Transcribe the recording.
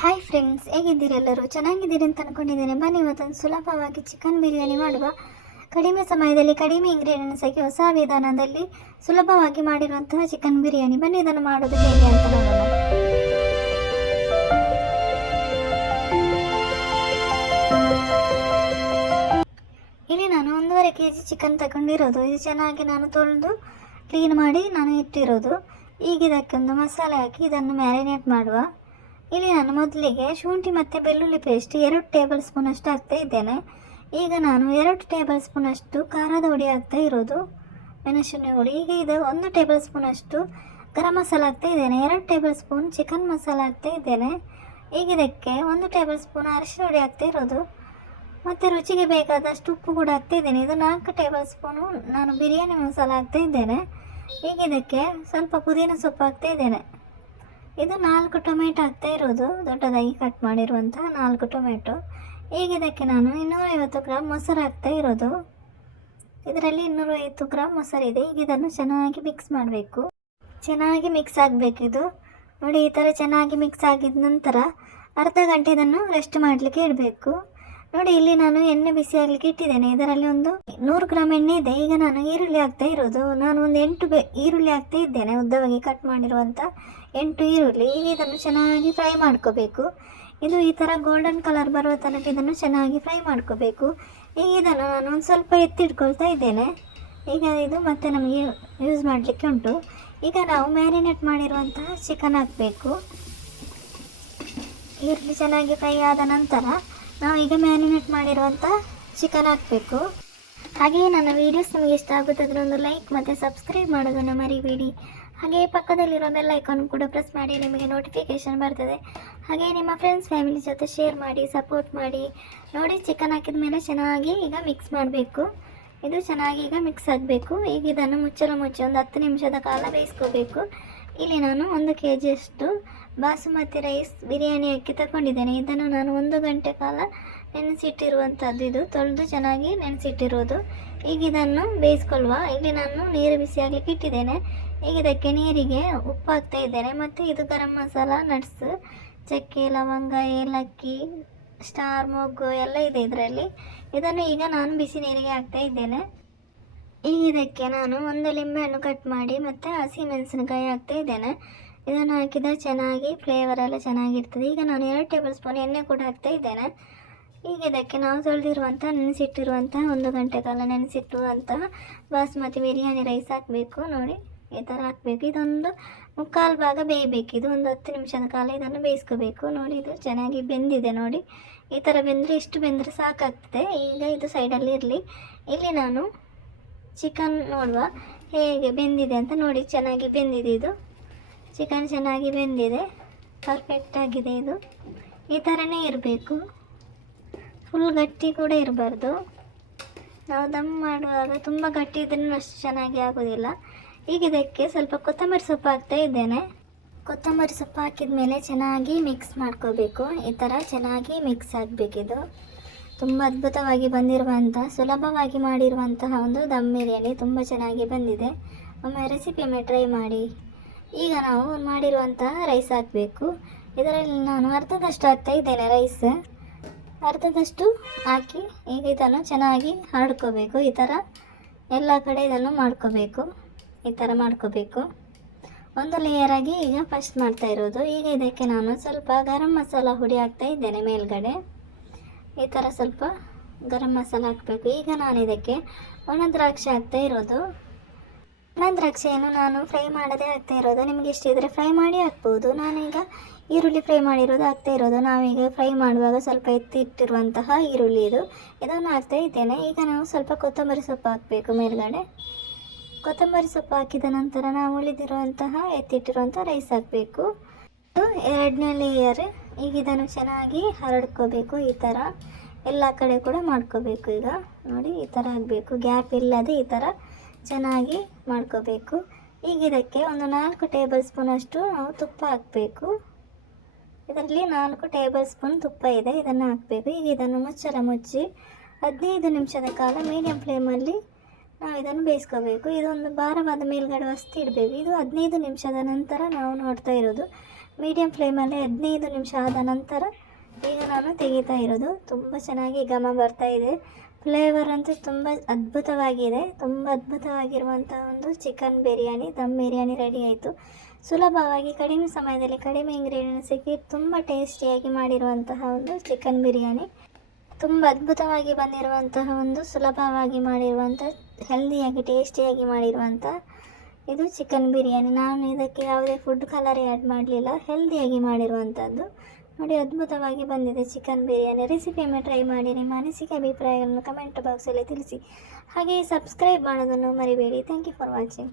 Hi friends ಹೇಗಿದ್ದೀರಿ ಎಲ್ಲರೂ? ಚೆನ್ನಾಗಿದ್ದೀರಿ ಅಂತ ಅಂದ್ಕೊಂಡಿದ್ದೀನಿ ಬನ್ನಿ, ಇವತ್ತೊಂದು ಸುಲಭವಾಗಿ ಚಿಕನ್ ಬಿರಿಯಾನಿ ಮಾಡುವ. ಕಡಿಮೆ ಸಮಯದಲ್ಲಿ ಕಡಿಮೆ ಇಂಗ್ರೀಡಿಯೆಂಟ್ಸ್ ಹಾಕಿ ಹೊಸ ವಿಧಾನದಲ್ಲಿ ಸುಲಭವಾಗಿ ಮಾಡಿರುವಂತಹ ಚಿಕನ್ ಬಿರಿಯಾನಿ. ಬನ್ನಿ, ಇದನ್ನು ಮಾಡೋದು ಹೇಗೆ ಅಂತ ನೋಡೋಣ. ಇಲ್ಲಿ ನಾನು ಒಂದೂವರೆ ಕೆ ಜಿ ಚಿಕನ್ ತಗೊಂಡಿರೋದು. ಇದು ಚೆನ್ನಾಗಿ ನಾನು ತೊಳೆದು ಕ್ಲೀನ್ ಮಾಡಿ ನಾನು ಇಟ್ಟಿರೋದು. ಈಗ ಇದಕ್ಕೊಂದು ಮಸಾಲೆ ಹಾಕಿ ಇದನ್ನು ಮ್ಯಾರಿನೇಟ್ ಮಾಡುವ. ಇಲ್ಲಿ ನಾನು ಮೊದಲಿಗೆ ಶುಂಠಿ ಮತ್ತು ಬೆಳ್ಳುಳ್ಳಿ ಪೇಸ್ಟ್ ಎರಡು ಟೇಬಲ್ ಸ್ಪೂನಷ್ಟು ಹಾಕ್ತಾ ಇದ್ದೇನೆ. ಈಗ ನಾನು ಎರಡು ಟೇಬಲ್ ಸ್ಪೂನಷ್ಟು ಖಾರದ ಹುಡಿ ಹಾಕ್ತಾ ಇರೋದು. ಮೆಣಸಿನ ಹುಡಿ ಈಗ ಇದು ಒಂದು ಟೇಬಲ್ ಸ್ಪೂನಷ್ಟು ಗರಂ ಮಸಾಲ ಹಾಕ್ತಾ ಇದ್ದೇನೆ. ಎರಡು ಟೇಬಲ್ ಸ್ಪೂನ್ ಚಿಕನ್ ಮಸಾಲ ಹಾಕ್ತಾ ಇದ್ದೇನೆ. ಈಗ ಇದಕ್ಕೆ ಒಂದು ಟೇಬಲ್ ಸ್ಪೂನ್ ಅರಿಶಿನ ಹುಡಿ ಹಾಕ್ತಾ ಇರೋದು. ಮತ್ತು ರುಚಿಗೆ ಬೇಕಾದಷ್ಟು ಉಪ್ಪು ಕೂಡ ಹಾಕ್ತಾ ಇದ್ದೇನೆ. ಇದು ನಾಲ್ಕು ಟೇಬಲ್ ಸ್ಪೂನು ನಾನು ಬಿರಿಯಾನಿ ಮಸಾಲ ಹಾಕ್ತಾ ಇದ್ದೇನೆ. ಈಗ ಇದಕ್ಕೆ ಸ್ವಲ್ಪ ಪುದೀನ ಸೊಪ್ಪು ಹಾಕ್ತಾ ಇದ್ದೇನೆ. ಇದು ನಾಲ್ಕು ಟೊಮೆಟೊ ಆಗ್ತಾ ಇರೋದು. ದೊಡ್ಡದಾಗಿ ಕಟ್ ಮಾಡಿರುವಂತಹ ನಾಲ್ಕು ಟೊಮೆಟೊ. ಈಗ ಇದಕ್ಕೆ ನಾನು ಇನ್ನೂರೈವತ್ತು ಗ್ರಾಮ್ ಮೊಸರು ಆಗ್ತಾ ಇರೋದು. ಇದರಲ್ಲಿ ಇನ್ನೂರೈವತ್ತು ಗ್ರಾಮ್ ಮೊಸರಿದೆ ಈಗ ಇದನ್ನು ಚೆನ್ನಾಗಿ ಮಿಕ್ಸ್ ಮಾಡಬೇಕು. ಚೆನ್ನಾಗಿ ಮಿಕ್ಸ್ ಆಗಬೇಕು ಇದು. ನೋಡಿ, ಈ ಥರ ಚೆನ್ನಾಗಿ ಮಿಕ್ಸ್ ಆಗಿದ ನಂತರ ಅರ್ಧ ಗಂಟೆ ಇದನ್ನು ರೆಸ್ಟ್ ಮಾಡಲಿಕ್ಕೆ ಇಡಬೇಕು. ನೋಡಿ, ಇಲ್ಲಿ ನಾನು ಎಣ್ಣೆ ಬಿಸಿ ಆಗ್ಲಿಕ್ಕೆ ಇಟ್ಟಿದ್ದೇನೆ. ಇದರಲ್ಲಿ ಒಂದು ನೂರು ಗ್ರಾಮ್ ಎಣ್ಣೆ ಇದೆ. ಈಗ ನಾನು ಈರುಳ್ಳಿ ಹಾಕ್ತಾ ಇರೋದು. ನಾನು ಒಂದು ಎಂಟು ಬೆ ಈರುಳ್ಳಿ ಹಾಕ್ತಾ ಇದ್ದೇನೆ. ಉದ್ದವಾಗಿ ಕಟ್ ಮಾಡಿರುವಂಥ ಎಂಟು ಈರುಳ್ಳಿ. ಈಗ ಇದನ್ನು ಚೆನ್ನಾಗಿ ಫ್ರೈ ಮಾಡ್ಕೋಬೇಕು. ಇದು ಈ ಥರ ಗೋಲ್ಡನ್ ಕಲರ್ ಬರುವ ತನಕ ಇದನ್ನು ಚೆನ್ನಾಗಿ ಫ್ರೈ ಮಾಡ್ಕೋಬೇಕು. ಈಗ ಇದನ್ನು ನಾನು ಒಂದು ಸ್ವಲ್ಪ ಎತ್ತಿಟ್ಕೊಳ್ತಾ ಇದ್ದೇನೆ. ಈಗ ಇದು ಮತ್ತೆ ನಮಗೆ ಯೂಸ್ ಮಾಡಲಿಕ್ಕೆ ಉಂಟು. ಈಗ ನಾವು ಮ್ಯಾರಿನೇಟ್ ಮಾಡಿರುವಂತಹ ಚಿಕನ್ ಹಾಕಬೇಕು. ಈರುಳ್ಳಿ ಚೆನ್ನಾಗಿ ಫ್ರೈ ಆದ ನಂತರ ನಾವು ಈಗ ಮ್ಯಾರಿನೇಟ್ ಮಾಡಿರುವಂಥ ಚಿಕನ್ ಹಾಕಬೇಕು. ಹಾಗೆಯೇ ನನ್ನ ವೀಡಿಯೋಸ್ ನಿಮಗೆ ಇಷ್ಟ ಆಗುತ್ತಾದ್ರೆ ಒಂದು ಲೈಕ್ ಮತ್ತು ಸಬ್ಸ್ಕ್ರೈಬ್ ಮಾಡೋದನ್ನು ಮರಿಬೇಡಿ. ಹಾಗೆಯೇ ಪಕ್ಕದಲ್ಲಿರೋ ಬೆಲ್ ಐಕಾನ್ ಕೂಡ ಪ್ರೆಸ್ ಮಾಡಿ ನಿಮಗೆ ನೋಟಿಫಿಕೇಷನ್ ಬರ್ತದೆ. ಹಾಗೆಯೇ ನಿಮ್ಮ ಫ್ರೆಂಡ್ಸ್ ಫ್ಯಾಮಿಲಿ ಜೊತೆ ಶೇರ್ ಮಾಡಿ ಸಪೋರ್ಟ್ ಮಾಡಿ. ನೋಡಿ ಚಿಕನ್ ಹಾಕಿದ ಮೇಲೆ ಚೆನ್ನಾಗಿ ಈಗ ಮಿಕ್ಸ್ ಮಾಡಬೇಕು. ಇದು ಚೆನ್ನಾಗಿ ಈಗ ಮಿಕ್ಸ್ ಆಗಬೇಕು. ಈಗ ಇದನ್ನು ಮುಚ್ಚಲು ಮುಚ್ಚಿ ಒಂದು ಹತ್ತು ನಿಮಿಷದ ಕಾಲ ಬೇಯಿಸ್ಕೋಬೇಕು. ಇಲ್ಲಿ ನಾನು ಒಂದು ಕೆ ಜಿಯಷ್ಟು ಬಾಸುಮತಿ ರೈಸ್ ಬಿರಿಯಾನಿ ಅಕ್ಕಿ ತಗೊಂಡಿದ್ದೇನೆ. ಇದನ್ನು ನಾನು ಒಂದು ಗಂಟೆ ಕಾಲ ನೆನೆಸಿಟ್ಟಿರುವಂಥದ್ದು ಇದು. ತೊಳೆದು ಚೆನ್ನಾಗಿ ನೆನೆಸಿಟ್ಟಿರೋದು ಈಗ ಇದನ್ನು ಬೇಯಿಸ್ಕೊಳ್ಳುವ ಇಲ್ಲಿ ನಾನು ನೀರು ಬಿಸಿ ಆಗಲಿಕ್ಕೆ ಇಟ್ಟಿದ್ದೇನೆ. ಈಗ ಇದಕ್ಕೆ ನೀರಿಗೆ ಉಪ್ಪು ಹಾಕ್ತಾ ಇದ್ದೇನೆ. ಮತ್ತು ಇದು ಗರಂ ಮಸಾಲ, ನಟ್ಸ್, ಚಕ್ಕೆ, ಲವಂಗ, ಏಲಕ್ಕಿ, ಸ್ಟಾರ್, ಮೊಗ್ಗು ಎಲ್ಲ ಇದೆ ಇದರಲ್ಲಿ. ಇದನ್ನು ಈಗ ನಾನು ಬಿಸಿ ನೀರಿಗೆ ಹಾಕ್ತಾ ಇದ್ದೇನೆ. ಈಗ ಇದಕ್ಕೆ ನಾನು ಒಂದು ಲಿಂಬೆಹಣ್ಣು ಕಟ್ ಮಾಡಿ ಮತ್ತು ಹಸಿ ಮೆಣಸಿನಕಾಯಿ ಹಾಕ್ತಾ ಇದ್ದೇನೆ. ಇದನ್ನು ಹಾಕಿದರೆ ಚೆನ್ನಾಗಿ ಫ್ಲೇವರ್ ಎಲ್ಲ ಚೆನ್ನಾಗಿರ್ತದೆ. ಈಗ ನಾನು ಎರಡು ಟೇಬಲ್ ಸ್ಪೂನ್ ಎಣ್ಣೆ ಕೂಡ ಹಾಕ್ತಾ ಇದ್ದೇನೆ. ಈಗ ಇದಕ್ಕೆ ನಾವು ತೊಳೆದಿರುವಂಥ ನೆನೆಸಿಟ್ಟಿರುವಂಥ ಒಂದು ಗಂಟೆ ಕಾಲ ನೆನೆಸಿಟ್ಟಿರುವಂತಹ ಬಾಸ್ಮತಿ ಬಿರಿಯಾನಿ ರೈಸ್ ಹಾಕಬೇಕು. ನೋಡಿ, ಈ ಥರ ಹಾಕಬೇಕು. ಇದೊಂದು ಮುಕ್ಕಾಲು ಭಾಗ ಬೇಯಬೇಕು. ಇದು ಒಂದು ಹತ್ತು ನಿಮಿಷದ ಕಾಲ ಇದನ್ನು ಬೇಯಿಸ್ಕೋಬೇಕು. ನೋಡಿ, ಇದು ಚೆನ್ನಾಗಿ ಬೆಂದಿದೆ. ನೋಡಿ, ಈ ಥರ ಬೆಂದರೆ ಇಷ್ಟು ಬೆಂದರೆ ಸಾಕಾಗ್ತದೆ. ಈಗ ಇದು ಸೈಡಲ್ಲಿ ಇರಲಿ. ಇಲ್ಲಿ ನಾನು ಚಿಕನ್ ನೋಡುವ ಹೇಗೆ ಬೆಂದಿದೆ ಅಂತ ನೋಡಿ. ಚೆನ್ನಾಗಿ ಬೆಂದಿದೆ ಇದು. ಚಿಕನ್ ಚೆನ್ನಾಗಿ ಬೆಂದಿದೆ. ಪರ್ಫೆಕ್ಟ್ ಆಗಿದೆ ಇದು. ಈ ಥರನೇ ಇರಬೇಕು. ಫುಲ್ ಗಟ್ಟಿ ಕೂಡ ಇರಬಾರ್ದು. ನಾವು ದಮ್ ಮಾಡುವಾಗ ತುಂಬ ಗಟ್ಟಿ ಇದ್ರೂ ಅಷ್ಟು ಚೆನ್ನಾಗಿ ಆಗೋದಿಲ್ಲ. ಈಗ ಇದಕ್ಕೆ ಸ್ವಲ್ಪ ಕೊತ್ತಂಬರಿ ಸೊಪ್ಪು ಹಾಕ್ತಾ ಇದ್ದೇನೆ. ಕೊತ್ತಂಬರಿ ಸೊಪ್ಪು ಹಾಕಿದ ಮೇಲೆ ಚೆನ್ನಾಗಿ ಮಿಕ್ಸ್ ಮಾಡ್ಕೋಬೇಕು. ಈ ಥರ ಚೆನ್ನಾಗಿ ಮಿಕ್ಸ್ ಆಗಬೇಕಿದು ತುಂಬ ಅದ್ಭುತವಾಗಿ ಬಂದಿರುವಂಥ ಸುಲಭವಾಗಿ ಮಾಡಿರುವಂತಹ ಒಂದು ದಮ್ ಬಿರಿಯಾನಿ ತುಂಬ ಚೆನ್ನಾಗಿ ಬಂದಿದೆ. ಒಮ್ಮೆ ರೆಸಿಪಿಯೊಮ್ಮೆ ಟ್ರೈ ಮಾಡಿ. ಈಗ ನಾವು ಮಾಡಿರುವಂತಹ ರೈಸ್ ಹಾಕಬೇಕು. ಇದರಲ್ಲಿ ನಾನು ಅರ್ಧದಷ್ಟು ಹಾಕ್ತಾ ಇದ್ದೇನೆ ರೈಸ್. ಅರ್ಧದಷ್ಟು ಹಾಕಿ ಈಗ ಇದನ್ನು ಚೆನ್ನಾಗಿ ಹರಡ್ಕೋಬೇಕು. ಈ ಥರ ಎಲ್ಲ ಕಡೆ ಇದನ್ನು ಮಾಡ್ಕೋಬೇಕು. ಈ ಥರ ಮಾಡ್ಕೋಬೇಕು. ಒಂದು ಲೇಯರಾಗಿ ಈಗ ಫಸ್ಟ್ ಮಾಡ್ತಾ ಇರೋದು. ಈಗ ಇದಕ್ಕೆ ನಾನು ಸ್ವಲ್ಪ ಗರಂ ಮಸಾಲ ಹುಡಿ ಹಾಕ್ತಾ ಇದ್ದೇನೆ ಮೇಲ್ಗಡೆ. ಈ ಥರ ಸ್ವಲ್ಪ ಗರಂ ಮಸಾಲ ಹಾಕಬೇಕು. ಈಗ ನಾನು ಇದಕ್ಕೆ ಒಣ ದ್ರಾಕ್ಷಿ ಹಾಕ್ತಾ ಇರೋದು. ಒಣ ದ್ರಾಕ್ಷಿಯನ್ನು ನಾನು ಫ್ರೈ ಮಾಡದೇ ಹಾಕ್ತಾ ಇರೋದು. ನಿಮಗೆ ಇಷ್ಟ ಇದ್ದರೆ ಫ್ರೈ ಮಾಡಿ ಹಾಕ್ಬೋದು. ನಾನೀಗ ಈರುಳ್ಳಿ ಫ್ರೈ ಮಾಡಿರೋದು ಹಾಕ್ತಾ ಇರೋದು. ನಾವೀಗ ಫ್ರೈ ಮಾಡುವಾಗ ಸ್ವಲ್ಪ ಎತ್ತಿಟ್ಟಿರುವಂತಹ ಈರುಳ್ಳಿ ಇದು. ಇದನ್ನು ಹಾಕ್ತಾ ಇದ್ದೇನೆ. ಈಗ ನಾವು ಸ್ವಲ್ಪ ಕೊತ್ತಂಬರಿ ಸೊಪ್ಪು ಹಾಕಬೇಕು ಮೇಲ್ಗಡೆ. ಕೊತ್ತಂಬರಿ ಸೊಪ್ಪು ಹಾಕಿದ ನಂತರ ನಾವು ಉಳಿದಿರುವಂತಹ ಎತ್ತಿಟ್ಟಿರುವಂಥ ರೈಸ್ ಹಾಕಬೇಕು. ಎರಡನೇ ಲೇಯರ್ ಈಗ ಇದನ್ನು ಚೆನ್ನಾಗಿ ಹರಡ್ಕೋಬೇಕು. ಈ ಥರ ಎಲ್ಲ ಕಡೆ ಕೂಡ ಮಾಡ್ಕೋಬೇಕು ಈಗ. ನೋಡಿ, ಈ ಥರ ಆಗಬೇಕು ಗ್ಯಾಪ್ ಇಲ್ಲದೆ ಈ ಥರ ಚೆನ್ನಾಗಿ ಮಾಡ್ಕೋಬೇಕು. ಈಗ ಇದಕ್ಕೆ ಒಂದು ನಾಲ್ಕು ಟೇಬಲ್ ಸ್ಪೂನಷ್ಟು ನಾವು ತುಪ್ಪ ಹಾಕಬೇಕು. ಇದರಲ್ಲಿ ನಾಲ್ಕು ಟೇಬಲ್ ಸ್ಪೂನ್ ತುಪ್ಪ ಇದೆ, ಇದನ್ನು ಹಾಕಬೇಕು. ಈಗ ಇದನ್ನು ಮುಚ್ಚಳ ಮುಚ್ಚಿ ಹದಿನೈದು ನಿಮಿಷದ ಕಾಲ ಮೀಡಿಯಂ ಫ್ಲೇಮಲ್ಲಿ ನಾವು ಇದನ್ನು ಬೇಯಿಸ್ಕೋಬೇಕು. ಇದೊಂದು ಭಾರವಾದ ಮೇಲ್ಗಡೆ ವಸ್ತು ಇಡಬೇಕು. ಇದು ಹದಿನೈದು ನಿಮಿಷದ ನಂತರ ನಾವು ನೋಡ್ತಾ ಇರೋದು. ಮೀಡಿಯಂ ಫ್ಲೇಮಲ್ಲಿ ಹದಿನೈದು ನಿಮಿಷ ಆದ ನಂತರ ಈಗ ನಾನು ತೆಗಿತಾ ಇರೋದು. ತುಂಬ ಚೆನ್ನಾಗಿ ಘಮ ಬರ್ತಾ ಇದೆ. ಫ್ಲೇವರ್ ಅಂತೂ ತುಂಬ ಅದ್ಭುತವಾಗಿದೆ. ತುಂಬ ಅದ್ಭುತವಾಗಿರುವಂಥ ಒಂದು ಚಿಕನ್ ಬಿರಿಯಾನಿ ದಮ್ ಬಿರಿಯಾನಿ ರೆಡಿ ಆಯಿತು. ಸುಲಭವಾಗಿ ಕಡಿಮೆ ಸಮಯದಲ್ಲಿ ಕಡಿಮೆ ಇಂಗ್ರೀಡಿಯೆಂಟ್ಸಿಗೆ ತುಂಬ ಟೇಸ್ಟಿಯಾಗಿ ಮಾಡಿರುವಂತಹ ಒಂದು ಚಿಕನ್ ಬಿರಿಯಾನಿ ತುಂಬ ಅದ್ಭುತವಾಗಿ ಬಂದಿರುವಂತಹ ಒಂದು ಸುಲಭವಾಗಿ ಮಾಡಿರುವಂಥ ಹೆಲ್ದಿಯಾಗಿ ಟೇಸ್ಟಿಯಾಗಿ ಮಾಡಿರುವಂಥ ಇದು ಚಿಕನ್ ಬಿರಿಯಾನಿ ನಾನು ಇದಕ್ಕೆ ಯಾವುದೇ ಫುಡ್ ಕಲರ್ ಆ್ಯಡ್ ಮಾಡಲಿಲ್ಲ. ಹೆಲ್ದಿಯಾಗಿ ಮಾಡಿರುವಂಥದ್ದು ನೋಡಿ, ಅದ್ಭುತವಾಗಿ ಬಂದಿದೆ ಚಿಕನ್ ಬಿರಿಯಾನಿ. ರೆಸಿಪಿಯನ್ನು ಟ್ರೈ ಮಾಡಿ, ನಿಮ್ಮ ಅನಿಸಿಕೆ, ಅಭಿಪ್ರಾಯಗಳನ್ನು ಕಮೆಂಟ್ ಬಾಕ್ಸಲ್ಲಿ ತಿಳಿಸಿ. ಹಾಗೆಯೇ ಸಬ್ಸ್ಕ್ರೈಬ್ ಮಾಡೋದನ್ನು ಮರಿಬೇಡಿ. Thank you for watching.